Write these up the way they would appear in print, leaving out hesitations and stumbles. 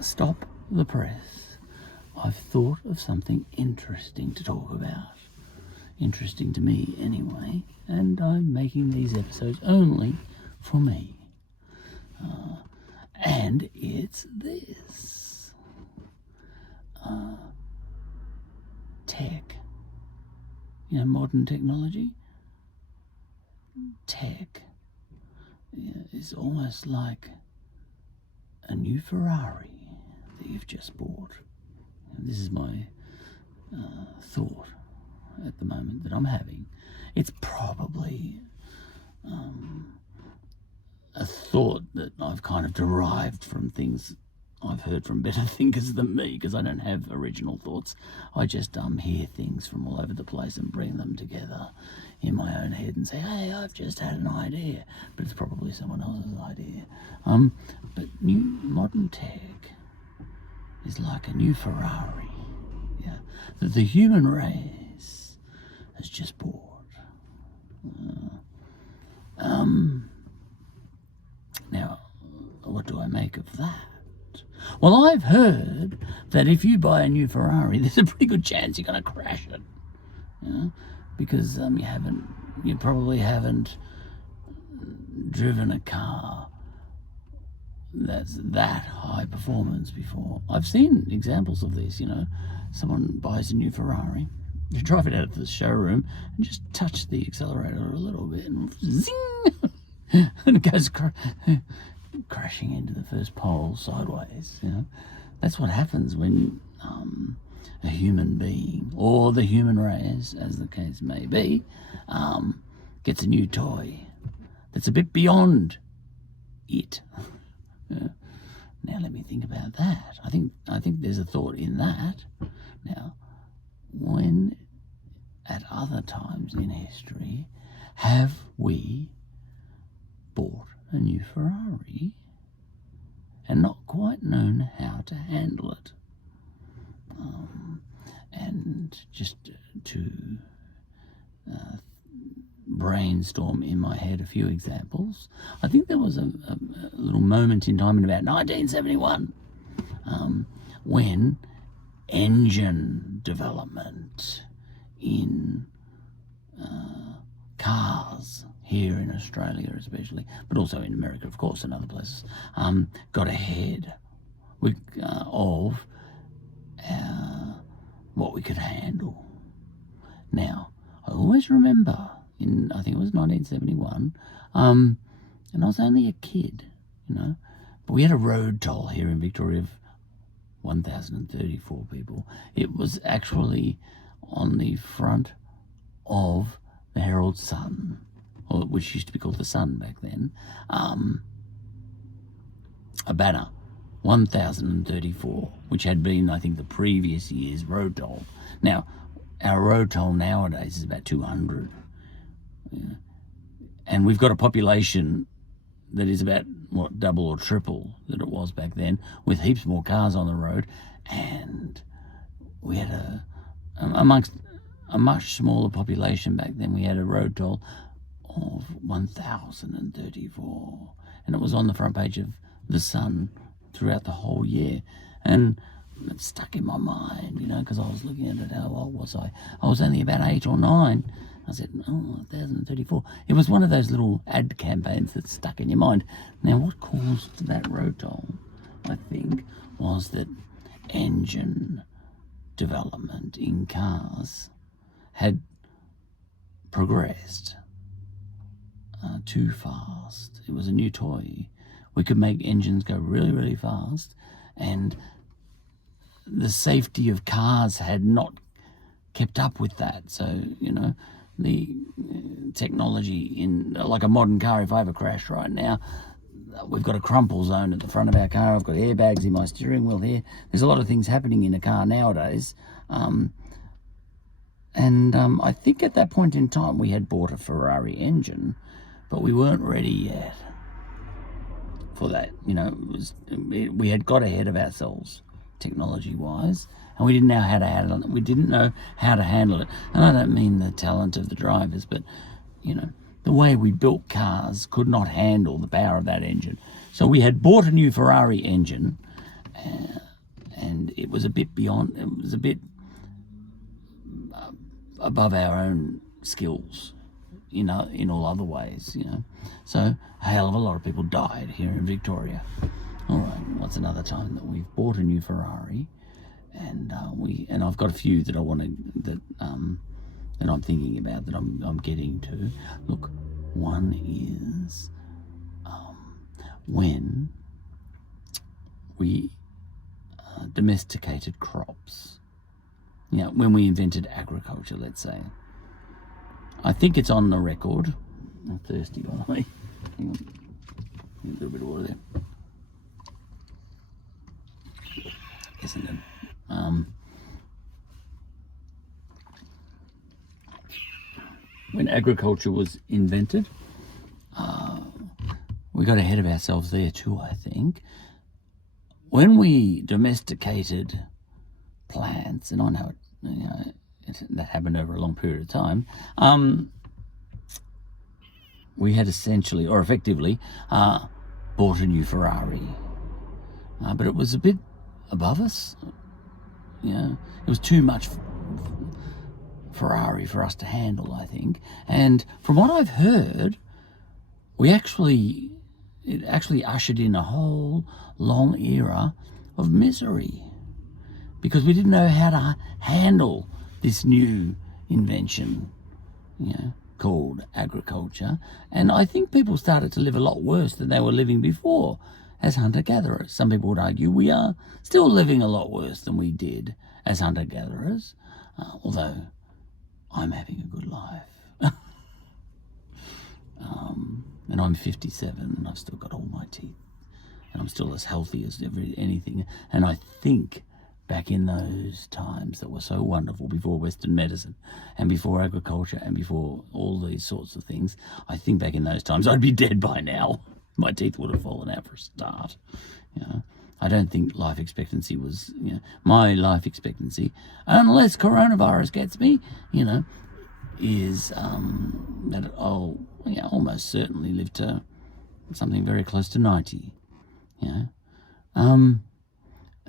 Stop the press. I've thought of something interesting to talk about. Interesting to me anyway, and I'm making these episodes only for me. And it's this. Tech. You know, modern technology. Tech is almost like a new Ferrari that you've just bought. And this is my thought at the moment that I'm having. It's probably a thought that I've kind of derived from things I've heard from better thinkers than me, because I don't have original thoughts. I just hear things from all over the place and bring them together in my own head and say, hey, I've just had an idea. But it's probably someone else's idea. But new modern tech is like a new Ferrari, that the human race has just bought. Now, what do I make of that? Well, I've heard that if you buy a new Ferrari, there's a pretty good chance you're going to crash it, because you probably haven't driven a car that's that high performance before. I've seen examples of this. Someone buys a new Ferrari, you drive it out of the showroom and just touch the accelerator a little bit, and zing, and it goes crashing into the first pole sideways. That's what happens when a human being, or the human race, as the case may be, gets a new toy that's a bit beyond it. Now let me think about that. I think there's a thought in that. Now, when at other times in history have we bought a new Ferrari and not quite known how to handle it? And just to brainstorm in my head a few examples, I think there was a little moment in time in about 1971 when engine development in cars here in Australia especially, but also in America, of course, and other places, got ahead of what we could handle. Now, I always remember I think it was 1971, and I was only a kid, but we had a road toll here in Victoria of 1,034 people. It was actually on the front of the Herald Sun, which used to be called the Sun back then, a banner, 1,034, which had been, I think, the previous year's road toll. Now, our road toll nowadays is about 200. And we've got a population that is about, double or triple that it was back then, with heaps more cars on the road. And we had amongst a much smaller population back then, we had a road toll of 1,034. And it was on the front page of the Sun throughout the whole year. And it stuck in my mind, because I was looking at it. How old was I? I was only about 8 or 9. I said, 1,034. It was one of those little ad campaigns that stuck in your mind. Now, what caused that road toll, I think, was that engine development in cars had progressed too fast. It was a new toy. We could make engines go really, really fast, and the safety of cars had not kept up with that. So, the technology in, like a modern car, if I have a crash right now, we've got a crumple zone at the front of our car. I've got airbags in my steering wheel here. There's a lot of things happening in a car nowadays. I think at that point in time we had bought a Ferrari engine, but we weren't ready yet for that. We had got ahead of ourselves technology-wise, and we didn't know how to handle it. We didn't know how to handle it. And I don't mean the talent of the drivers, but, the way we built cars could not handle the power of that engine. So we had bought a new Ferrari engine, it was a bit beyond, it was a bit above our own skills, in all other ways, So a hell of a lot of people died here in Victoria. All right, what's another time that we've bought a new Ferrari, and I've got a few that I want to, that I'm thinking about, that I'm getting to. Look, one is when we domesticated crops. When we invented agriculture, let's say. I think it's on the record. I'm thirsty, by the way. Hang on. A little bit of water there. Isn't it? When agriculture was invented, we got ahead of ourselves there too, I think. When we domesticated plants, and I know that happened over a long period of time, we had essentially, or effectively, bought a new Ferrari. But it was a bit above us. It was too much Ferrari for us to handle, I think. And from what I've heard, it actually ushered in a whole long era of misery, because we didn't know how to handle this new invention, called agriculture. And I think people started to live a lot worse than they were living before as hunter-gatherers. Some people would argue we are still living a lot worse than we did as hunter-gatherers, although I'm having a good life. And I'm 57 and I've still got all my teeth, and I'm still as healthy as anything. And I think back in those times that were so wonderful, before Western medicine and before agriculture and before all these sorts of things, I think back in those times I'd be dead by now. My teeth would have fallen out for a start. I don't think life expectancy was, my life expectancy, unless coronavirus gets me, is that I'll almost certainly live to something very close to 90.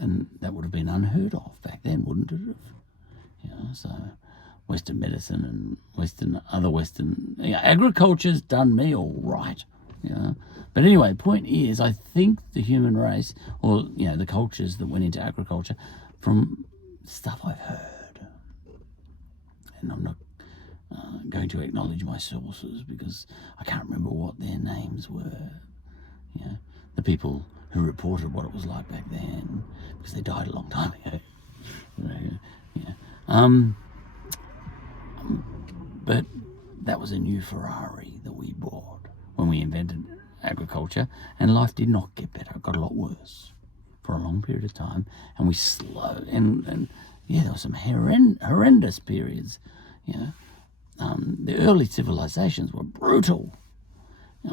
And that would have been unheard of back then, wouldn't it have? So Western medicine and other Western agriculture's done me all right. But anyway, point is, I think the human race, or the cultures that went into agriculture, from stuff I've heard, and I'm not going to acknowledge my sources because I can't remember what their names were. The people who reported what it was like back then, because they died a long time ago. But that was a new Ferrari that we bought when we invented agriculture, and life did not get better. It got a lot worse for a long period of time, and we slowed, and there were some horrendous periods. The early civilizations were brutal.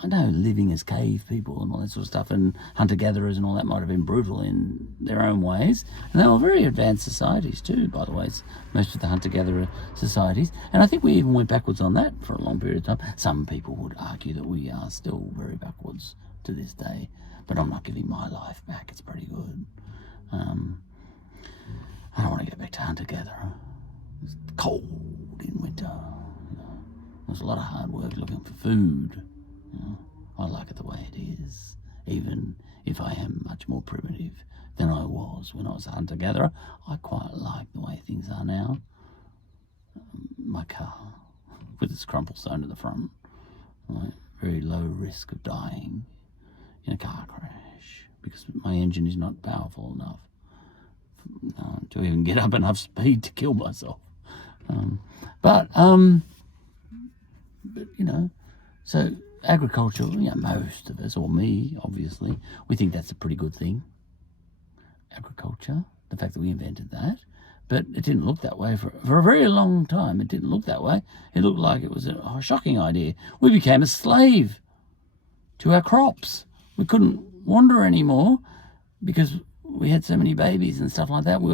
I know living as cave people and all that sort of stuff, and hunter-gatherers and all that might have been brutal in their own ways. And they were very advanced societies too, by the way, most of the hunter-gatherer societies. And I think we even went backwards on that for a long period of time. Some people would argue that we are still very backwards to this day, but I'm not giving my life back. It's pretty good. I don't want to go back to hunter-gatherer. It's cold in winter. There's a lot of hard work looking for food. I like it the way it is, even if I am much more primitive than I was when I was a hunter-gatherer. I quite like the way things are now. My car, with its crumple stone to the front, very low risk of dying in a car crash because my engine is not powerful enough to even get up enough speed to kill myself. But so agriculture, most of us, or me, obviously, we think that's a pretty good thing. Agriculture, the fact that we invented that. But it didn't look that way for a very long time. It didn't look that way. It looked like it was a shocking idea. We became a slave to our crops. We couldn't wander anymore because we had so many babies and stuff like that. We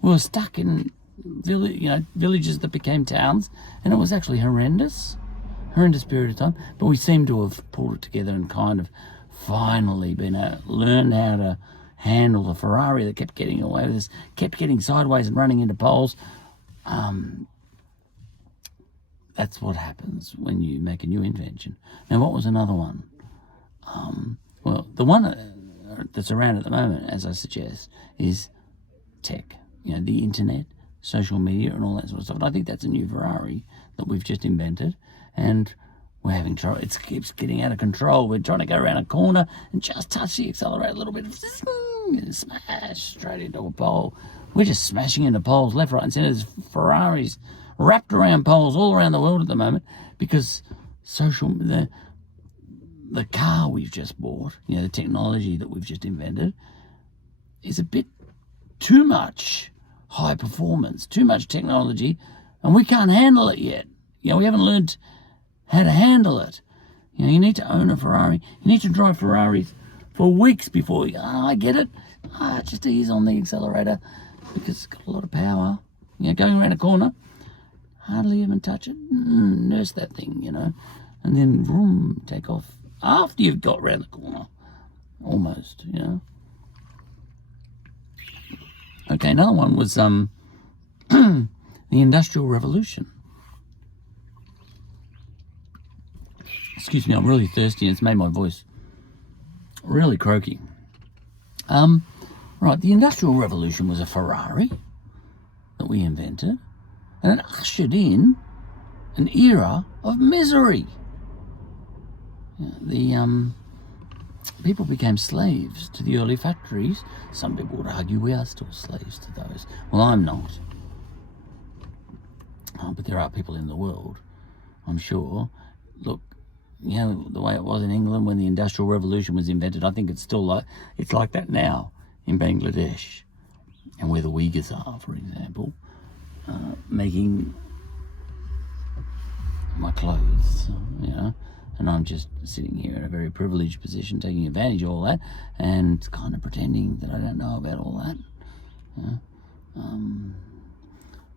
were stuck in villages that became towns, and it was actually horrendous period of time. But we seem to have pulled it together and kind of finally learned handle the Ferrari that kept getting away with this, kept getting sideways and running into poles. That's what happens when you make a new invention. Now, what was another one? Well, the one that's around at the moment, as I suggest, is tech. You know, the internet, social media, and all that sort of stuff. And I think that's a new Ferrari that we've just invented, and we're having trouble. It keeps getting out of control. We're trying to go around a corner and just touch the accelerator a little bit, and smash straight into a pole. We're just smashing into poles left, right, and centre. There's Ferraris wrapped around poles all around the world at the moment because the car we've just bought, you know, the technology that we've just invented, is a bit too much high performance, too much technology, and we can't handle it yet. You know, we haven't learned how to handle it. You know, you need to own a Ferrari. You need to drive Ferraris for weeks before you, I get it. Just ease on the accelerator because it's got a lot of power. You know, going around a corner, hardly even touch it. Nurse that thing, you know, and then vroom, take off after you've got around the corner, almost, you know. Okay, another one was the Industrial Revolution. Excuse me, I'm really thirsty and it's made my voice really croaky. Right, the Industrial Revolution was a Ferrari that we invented, and it ushered in an era of misery. People became slaves to the early factories. Some people would argue we are still slaves to those. Well, I'm not. But there are people in the world, I'm sure. Look, you know, the way it was in England when the Industrial Revolution was invented, I think it's still like that now in Bangladesh, and where the Uyghurs are, for example, making my clothes, you know, and I'm just sitting here in a very privileged position, taking advantage of all that, and kind of pretending that I don't know about all that, you know,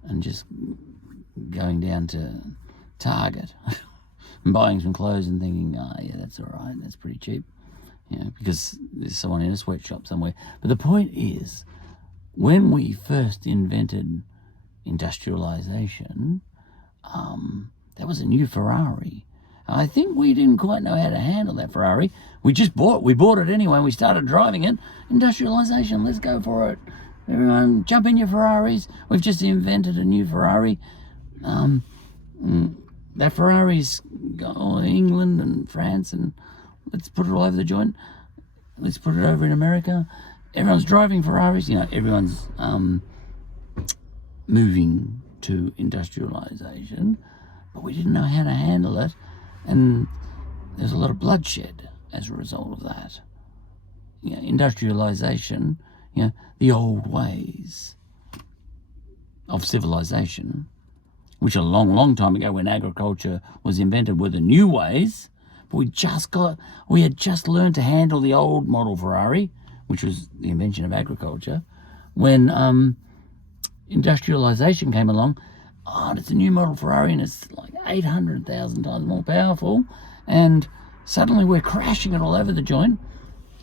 and just going down to Target and buying some clothes and thinking, yeah, that's all right, that's pretty cheap, you know, because there's someone in a sweatshop somewhere. But the point is, when we first invented industrialization, that was a new Ferrari. I think we didn't quite know how to handle that Ferrari. We bought it anyway, and we started driving it. Industrialization, let's go for it. Everyone, jump in your Ferraris. We've just invented a new Ferrari. That Ferrari's got England and France, and let's put it all over the joint. Let's put it over in America. Everyone's driving Ferraris. You know, everyone's moving to industrialization, but we didn't know how to handle it, and there's a lot of bloodshed as a result of that. You know, industrialization, you know, the old ways of civilization, which a long, long time ago when agriculture was invented were the new ways, but we had just learned to handle the old model Ferrari, which was the invention of agriculture. When industrialization came along, it's a new model Ferrari and it's like 800,000 times more powerful, and suddenly we're crashing it all over the joint,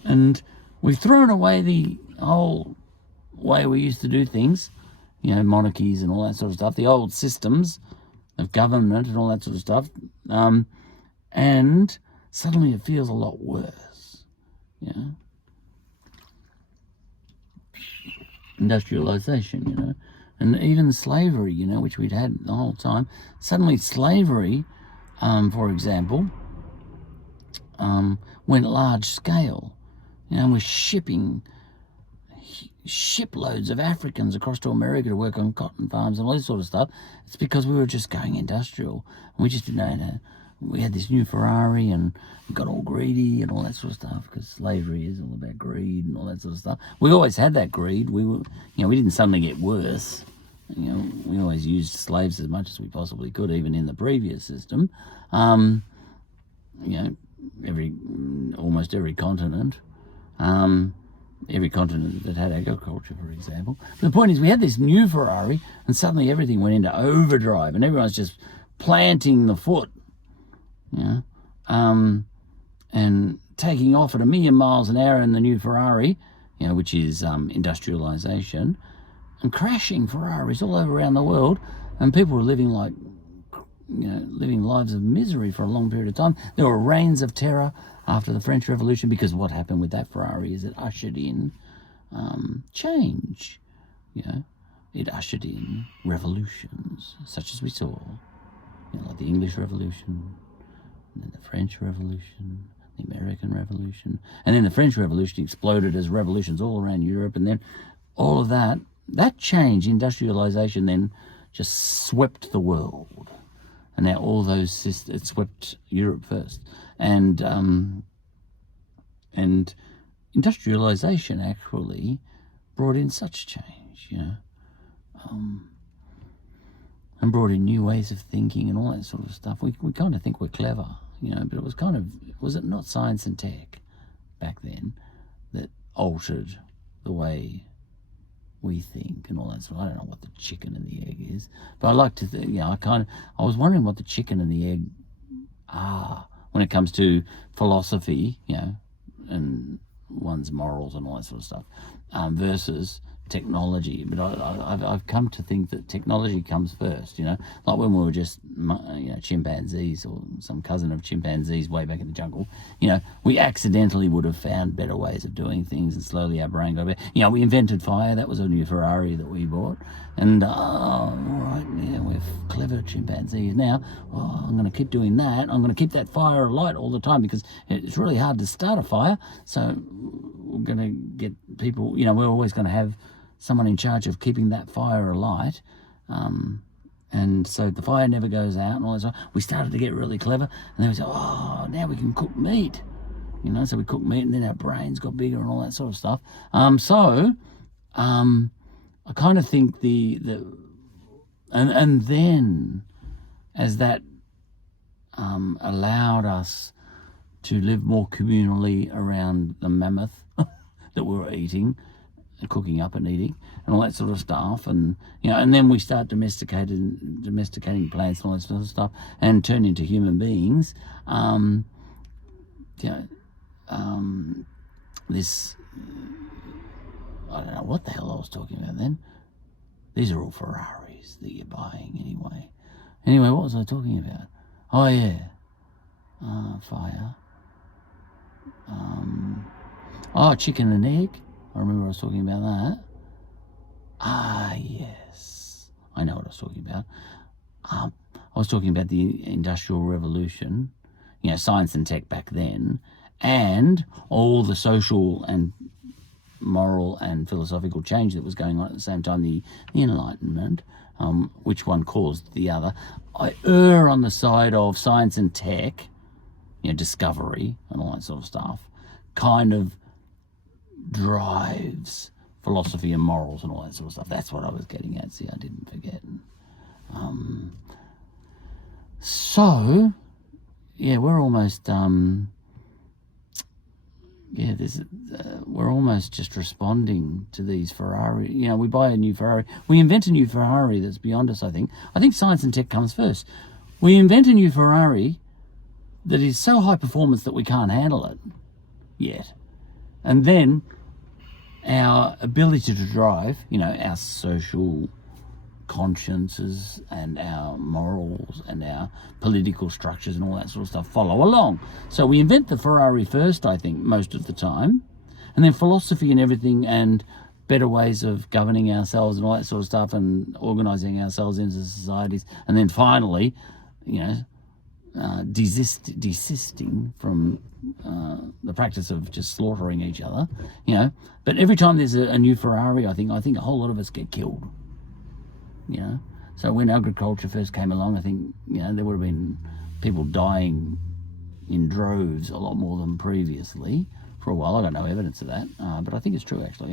and we've thrown away the whole way we used to do things, you know, monarchies and all that sort of stuff, the old systems of government and all that sort of stuff, and suddenly it feels a lot worse, you know. Industrialization, you know, and even slavery, you know, which we'd had the whole time. Suddenly slavery, for example, went large scale. You know, we're shipping shiploads of Africans across to America to work on cotton farms and all this sort of stuff. It's because we were just going industrial. We just didn't know. We had this new Ferrari and we got all greedy and all that sort of stuff, because slavery is all about greed and all that sort of stuff. We always had that greed. We didn't suddenly get worse. You know, we always used slaves as much as we possibly could, even in the previous system. You know, almost every continent. Every continent that had agriculture, for example. But the point is, we had this new Ferrari, and suddenly everything went into overdrive, and everyone's just planting the foot, you know, and taking off at 1,000,000 miles an hour in the new Ferrari, which is industrialization, and crashing Ferraris all over around the world, and people were living living lives of misery for a long period of time. There were reigns of terror after the French Revolution, because what happened with that Ferrari is it ushered in change. It ushered in revolutions, such as we saw, like the English Revolution, and then the French Revolution, the American Revolution, and then the French Revolution exploded as revolutions all around Europe, and then all of that change, industrialization, then just swept the world. And now all those it swept Europe first, and industrialization actually brought in such change, and brought in new ways of thinking and all that sort of stuff. We kind of think we're clever, but it was it not science and tech back then that altered the way we think and all that sort of. I don't know what the chicken and the egg is, but I like to think, I was wondering what the chicken and the egg are when it comes to philosophy, and one's morals and all that sort of stuff, versus technology. But I've come to think that technology comes first, like when we were just chimpanzees or some cousin of chimpanzees way back in the jungle. We accidentally would have found better ways of doing things, and slowly our brain got better. We invented fire. That was a new Ferrari that we bought, and all right, we're clever chimpanzees now. I'm going to keep doing that. I'm going to keep that fire alight all the time, because it's really hard to start a fire. So we're going to get people, we're always going to have someone in charge of keeping that fire alight, and so the fire never goes out and all that stuff. We started to get really clever, and then we said, now we can cook meat, so we cook meat, and then our brains got bigger and all that sort of stuff. I kind of think and then as that allowed us to live more communally around the mammoth that we were eating, cooking up and eating and all that sort of stuff, and and then we start domesticating plants and all that sort of stuff, and turn into human beings. This, I don't know what the hell I was talking about then. These are all Ferraris that you're buying anyway, what was I talking about? Oh yeah, fire. Chicken and egg. I remember I was talking about that. Yes. I know what I was talking about. I was talking about the Industrial Revolution, science and tech back then, and all the social and moral and philosophical change that was going on at the same time, the Enlightenment, which one caused the other. I err on the side of science and tech, discovery and all that sort of stuff, kind of drives philosophy and morals and all that sort of stuff. That's what I was getting at. See, I didn't forget. So, we're almost, we're almost just responding to these Ferrari. We buy a new Ferrari. We invent a new Ferrari that's beyond us, I think. I think science and tech comes first. We invent a new Ferrari that is so high performance that we can't handle it yet. And then our ability to drive, our social consciences and our morals and our political structures and all that sort of stuff follow along. So we invent the Ferrari first, I think, most of the time, and then philosophy and everything, and better ways of governing ourselves and all that sort of stuff, and organising ourselves into societies, and then finally, desisting from the practice of just slaughtering each other, But every time there's a new Ferrari, I think a whole lot of us get killed, So when agriculture first came along, I think, there would have been people dying in droves a lot more than previously for a while. I got no evidence of that, but I think it's true, actually.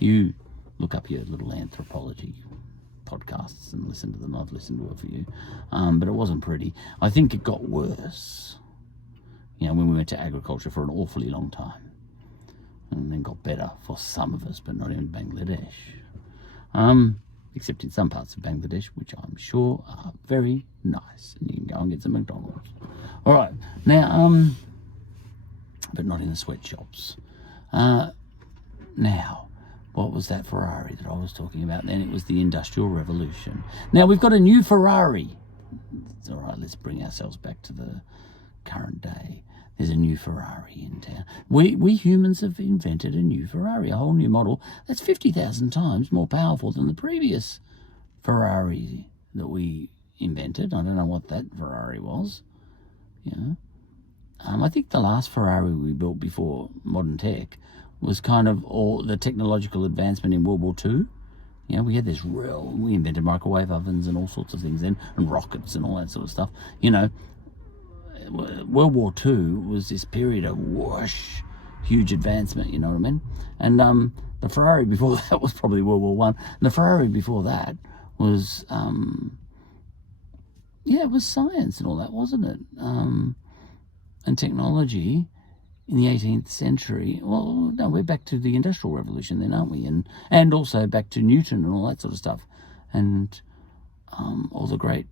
You look up your little anthropology podcasts and listen to them. I've listened to a few, but it wasn't pretty. I think it got worse, when we went to agriculture for an awfully long time, and then got better for some of us, but not in Bangladesh, except in some parts of Bangladesh, which I'm sure are very nice, and you can go and get some McDonald's. All right, now, but not in the sweatshops. Now, what was that Ferrari that I was talking about then? It was the Industrial Revolution. Now, we've got a new Ferrari. It's all right, let's bring ourselves back to the current day. There's a new Ferrari in town. We humans have invented a new Ferrari, a whole new model that's 50,000 times more powerful than the previous Ferrari that we invented. I don't know what that Ferrari was. I think the last Ferrari we built before modern tech was kind of all the technological advancement in World War II. We had we invented microwave ovens and all sorts of things then, and rockets and all that sort of stuff. World War II was this period of whoosh, huge advancement, you know what I mean? And the Ferrari before that was probably World War One. And the Ferrari before that was, it was science and all that, wasn't it? And technology in the 18th century. Well, no, we're back to the Industrial Revolution then, aren't we? And also back to Newton and all that sort of stuff. And all the great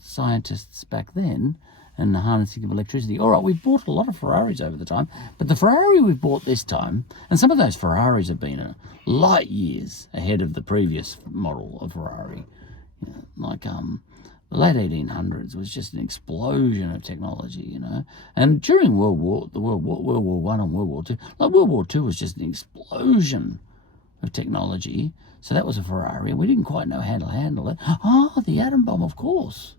scientists back then, and the harnessing of electricity. All right, we've bought a lot of Ferraris over the time, but the Ferrari we've bought this time, and some of those Ferraris have been light years ahead of the previous model of Ferrari. Like the late 1800s was just an explosion of technology, And during World War One and World War Two, like World War Two was just an explosion of technology. So that was a Ferrari, and we didn't quite know how to handle it. The atom bomb, of course,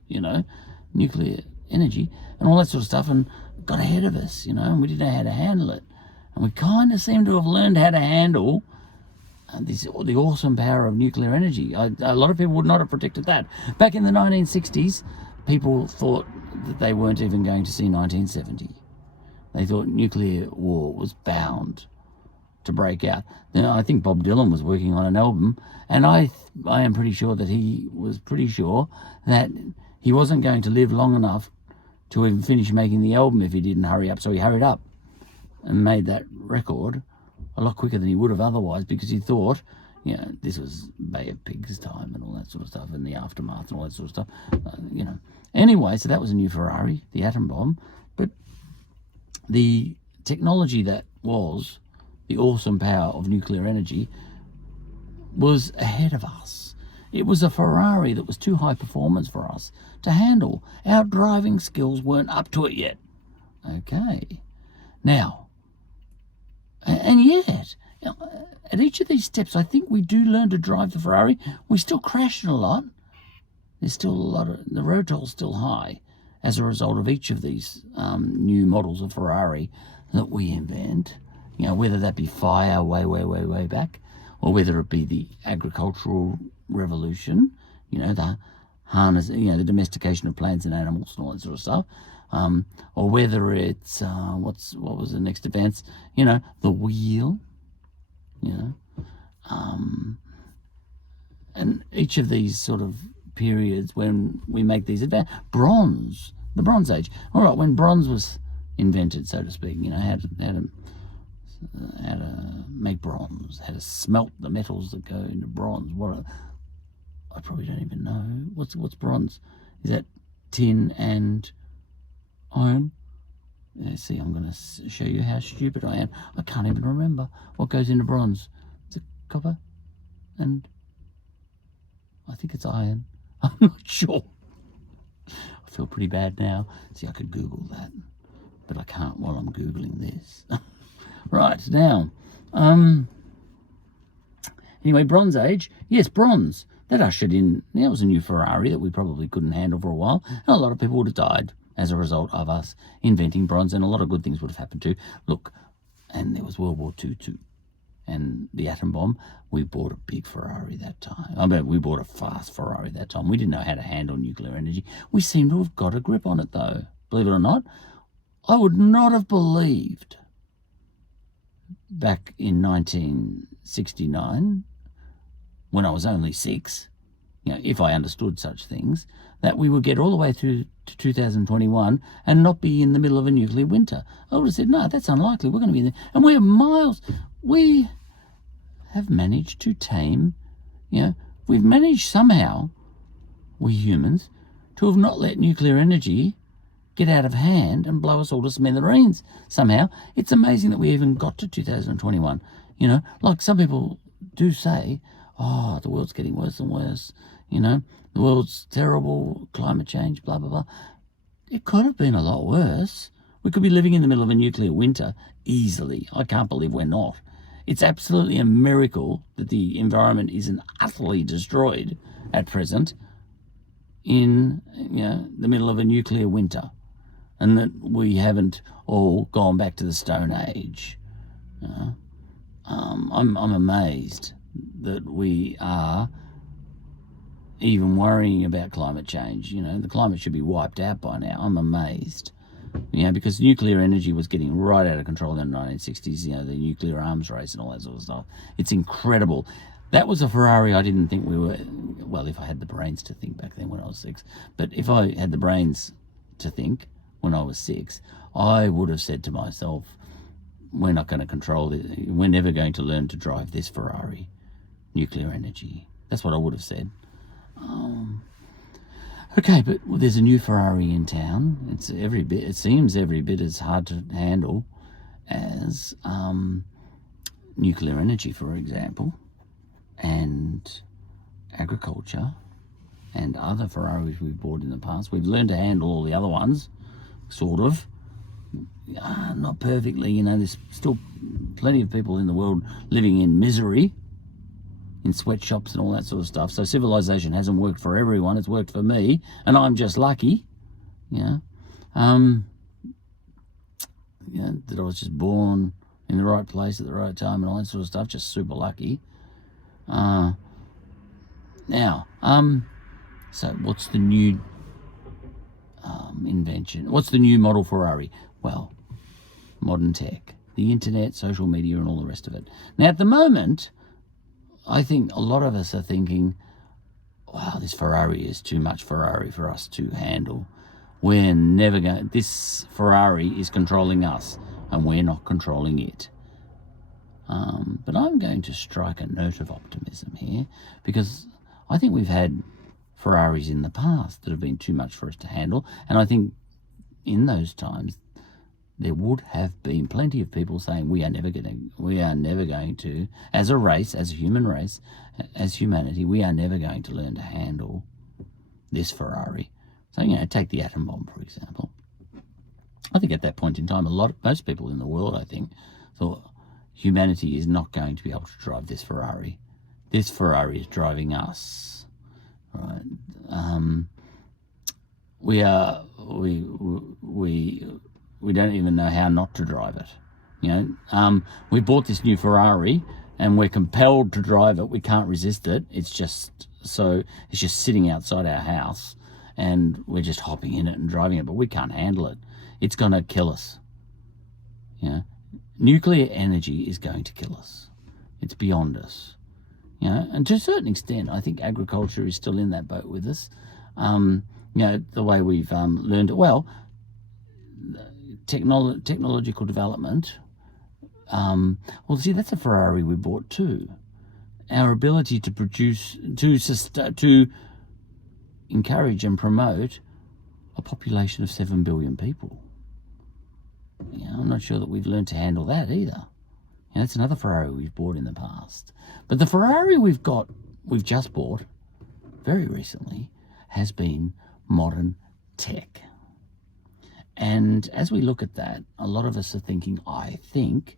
nuclear energy and all that sort of stuff, and got ahead of us, and we didn't know how to handle it. And we kind of seem to have learned how to handle the awesome power of nuclear energy. A lot of people would not have predicted that. Back in the 1960s, people thought that they weren't even going to see 1970. They thought nuclear war was bound to break out. Now, I think Bob Dylan was working on an album, and I am pretty sure that he was pretty sure that he wasn't going to live long enough to even finish making the album if he didn't hurry up. So he hurried up and made that record a lot quicker than he would have otherwise, because he thought, this was Bay of Pigs time and all that sort of stuff, and the aftermath and all that sort of stuff, Anyway, so that was a new Ferrari, the atom bomb. But the technology that was the awesome power of nuclear energy was ahead of us. It was a Ferrari that was too high performance for us to handle. Our driving skills weren't up to it yet. Okay. Now, and yet, at each of these steps, I think we do learn to drive the Ferrari. We still crash it a lot. There's still a lot of, the road toll's still high as a result of each of these new models of Ferrari that we invent. Whether that be fire way back, or whether it be the agricultural revolution, the harness, the domestication of plants and animals and all that sort of stuff, or whether it's what was the next advance, the wheel, and each of these sort of periods when we make these the Bronze Age. All right, when bronze was invented, so to speak, how to make bronze, how to smelt the metals that go into bronze. I probably don't even know. What's bronze? Is that tin and iron? See, I'm going to show you how stupid I am. I can't even remember what goes into bronze. Is it copper? And I think it's iron. I'm not sure. I feel pretty bad now. See, I could Google that, but I can't while I'm Googling this. Right, now, anyway, Bronze Age. Yes, bronze. That ushered in, that was a new Ferrari that we probably couldn't handle for a while. And a lot of people would have died as a result of us inventing bronze, and a lot of good things would have happened too. Look, and there was World War II too. And the atom bomb, we bought a big Ferrari that time. I mean, we bought a fast Ferrari that time. We didn't know how to handle nuclear energy. We seem to have got a grip on it though. Believe it or not, I would not have believed back in 1969, when I was only 6, if I understood such things, that we would get all the way through to 2021 and not be in the middle of a nuclear winter. I would have said, no, that's unlikely. We're going to be in there. And we're miles. We have managed to tame, we've managed somehow, we humans, to have not let nuclear energy get out of hand and blow us all to smithereens somehow. It's amazing that we even got to 2021. You know, like some people do say, oh, the world's getting worse and worse. You know, the world's terrible, climate change, blah, blah, blah. It could have been a lot worse. We could be living in the middle of a nuclear winter easily. I can't believe we're not. It's absolutely a miracle that the environment isn't utterly destroyed at present in the middle of a nuclear winter, and that we haven't all gone back to the Stone Age. I'm amazed that we are even worrying about climate change. You know, the climate should be wiped out by now. I'm amazed. Because nuclear energy was getting right out of control in the 1960s, the nuclear arms race and all that sort of stuff. It's incredible. That was a Ferrari I didn't think we were, well, if I had the brains to think back then when I was 6, but if I had the brains to think when I was 6, I would have said to myself, we're not going to control it. We're never going to learn to drive this Ferrari. Nuclear energy. That's what I would have said. Okay, but there's a new Ferrari in town. It seems every bit as hard to handle as nuclear energy, for example, and agriculture, and other Ferraris we've bought in the past. We've learned to handle all the other ones, sort of. Not perfectly, there's still plenty of people in the world living in misery, in sweatshops and all that sort of stuff. So civilization hasn't worked for everyone. It's worked for me, and I'm just lucky, that I was just born in the right place at the right time and all that sort of stuff. Just super lucky. So what's the new invention? What's the new model Ferrari? Well, modern tech, the internet, social media, and all the rest of it. Now, at the moment, I think a lot of us are thinking, wow, this Ferrari is too much Ferrari for us to handle. We're never going, this Ferrari is controlling us and we're not controlling it. But I'm going to strike a note of optimism here, because I think we've had Ferraris in the past that have been too much for us to handle. And I think in those times, there would have been plenty of people saying we are never going to, as a race, as a human race, as humanity, we are never going to learn to handle this Ferrari. So, take the atom bomb, for example. I think at that point in time, most people in the world, I think, thought humanity is not going to be able to drive this Ferrari. This Ferrari is driving us, right? We don't even know how not to drive it. We bought this new Ferrari and we're compelled to drive it. We can't resist it. It's just sitting outside our house and we're just hopping in it and driving it, but we can't handle it. It's going to kill us. Nuclear energy is going to kill us. It's beyond us. And to a certain extent, I think agriculture is still in that boat with us. The way we've learned it. Well, technological development. That's a Ferrari we bought too. Our ability to produce, to encourage and promote a population of 7 billion people. I'm not sure that we've learned to handle that either. That's another Ferrari we've bought in the past. But the Ferrari we've just bought very recently has been modern tech. And as we look at that, a lot of us are thinking, I think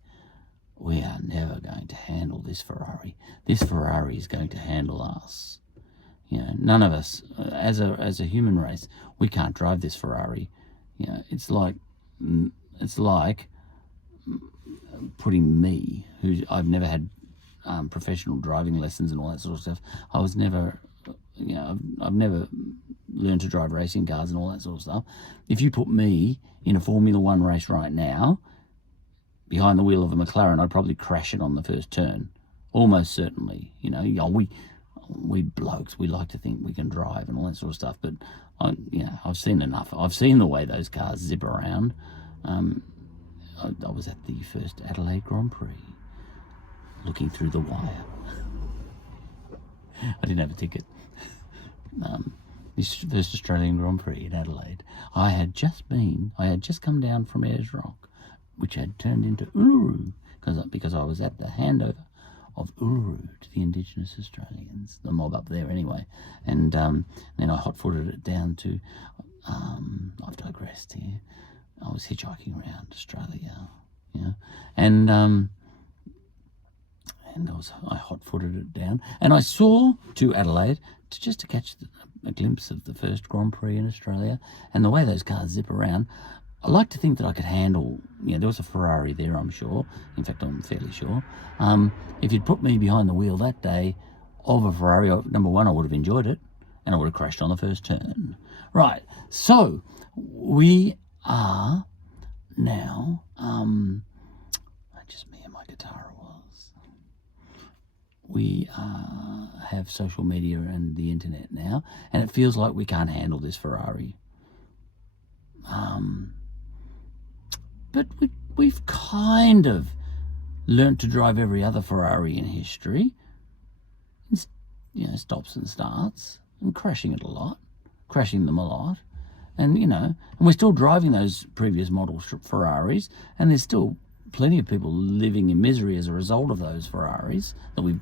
we are never going to handle this Ferrari. This Ferrari is going to handle us. None of us, as a human race, we can't drive this Ferrari. It's like putting me, who I've never had professional driving lessons and all that sort of stuff. I was never, I've never learned to drive racing cars and all that sort of stuff. If you put me in a Formula One race right now, behind the wheel of a McLaren, I'd probably crash it on the first turn. Almost certainly. We blokes, we like to think we can drive and all that sort of stuff, but I've seen enough. I've seen the way those cars zip around. I was at the first Adelaide Grand Prix, looking through the wire. I didn't have a ticket. This first Australian Grand Prix in Adelaide. I had just come down from Ayers Rock, which had turned into Uluru, because I was at the handover of Uluru to the Indigenous Australians, the mob up there anyway, and then I hot-footed it down to, I've digressed here, I was hitchhiking around Australia, and I hot-footed it down, and I saw to Adelaide just to catch a glimpse of the first Grand Prix in Australia, and the way those cars zip around. I like to think that I could handle, there was a Ferrari there, I'm sure. In fact, I'm fairly sure. If you'd put me behind the wheel that day of a Ferrari, number one, I would have enjoyed it, and I would have crashed on the first turn. Right, so we are now, just me and my guitar it was. We have social media and the internet now, and it feels like we can't handle this Ferrari. But we've kind of learnt to drive every other Ferrari in history. Stops and starts, and crashing them a lot. And we're still driving those previous model Ferraris, and there's still plenty of people living in misery as a result of those Ferraris that we've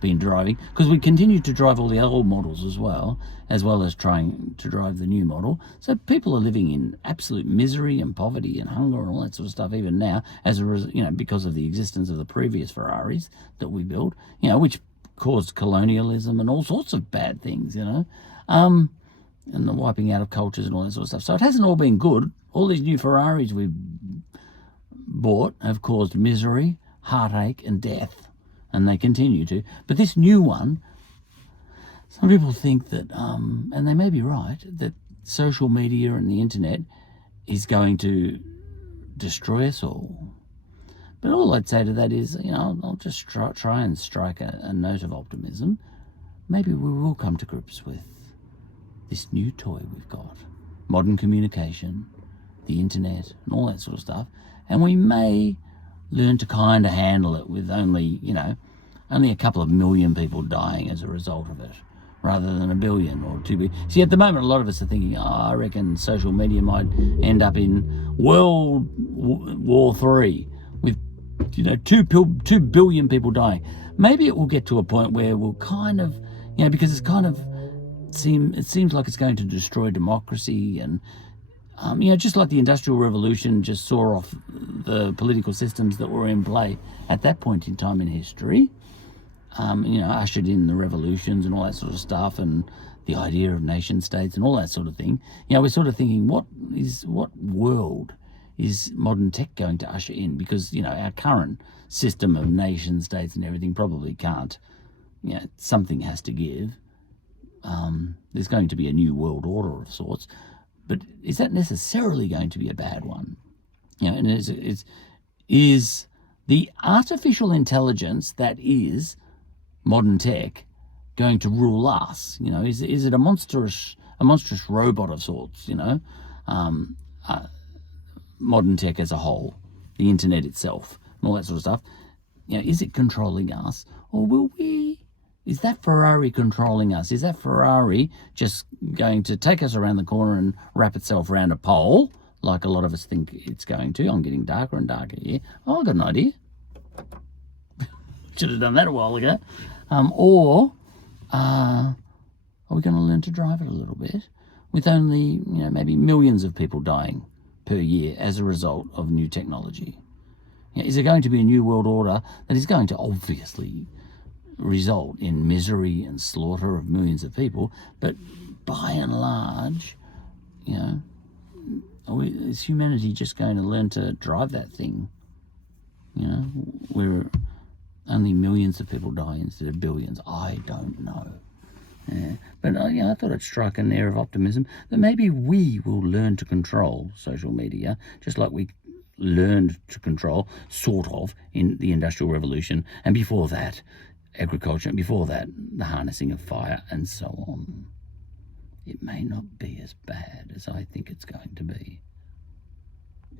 been driving, because we continue to drive all the old models as well as trying to drive the new model. So people are living in absolute misery and poverty and hunger and all that sort of stuff even now, because of the existence of the previous Ferraris that we built, which caused colonialism and all sorts of bad things, and the wiping out of cultures and all that sort of stuff. So it hasn't all been good. All these new Ferraris we've bought have caused misery, heartache and death, and they continue to. But this new one, some people think that, and they may be right, that social media and the internet is going to destroy us all. But all I'd say to that is, I'll just try and strike a note of optimism. Maybe we will come to grips with this new toy we've got, modern communication, the internet, and all that sort of stuff, and we may learn to kind of handle it with only a couple of million people dying as a result of it, rather than 1 billion or 2 billion. See, at the moment, a lot of us are thinking, I reckon social media might end up in World War III with 2 billion people dying. Maybe it will get to a point where we'll kind of, because it's kind of it seems like it's going to destroy democracy, and just like the Industrial Revolution just saw off the political systems that were in play at that point in time in history, ushered in the revolutions and all that sort of stuff, and the idea of nation states and all that sort of thing. We're sort of thinking, what world is modern tech going to usher in? Because our current system of nation states and everything probably can't. Something has to give. There's going to be a new world order of sorts, but is that necessarily going to be a bad one? And is the artificial intelligence that is modern tech going to rule us? Is it a monstrous robot of sorts? Modern tech as a whole, the internet itself, and all that sort of stuff. Is it controlling us, or will we? Is that Ferrari controlling us? Is that Ferrari just going to take us around the corner and wrap itself around a pole, like a lot of us think it's going to? I'm getting darker and darker here. Oh, I got an idea. Should have done that a while ago. Or are we going to learn to drive it a little bit with only, maybe millions of people dying per year as a result of new technology? Is it going to be a new world order that is going to obviously result in misery and slaughter of millions of people, but by and large, is humanity just going to learn to drive that thing? Where only millions of people die instead of billions. I don't know. But I thought I'd strike an air of optimism that maybe we will learn to control social media, just like we learned to control, sort of, in the Industrial Revolution, and before that, agriculture, and before that, the harnessing of fire, and so on. It may not be as bad as I think it's going to be.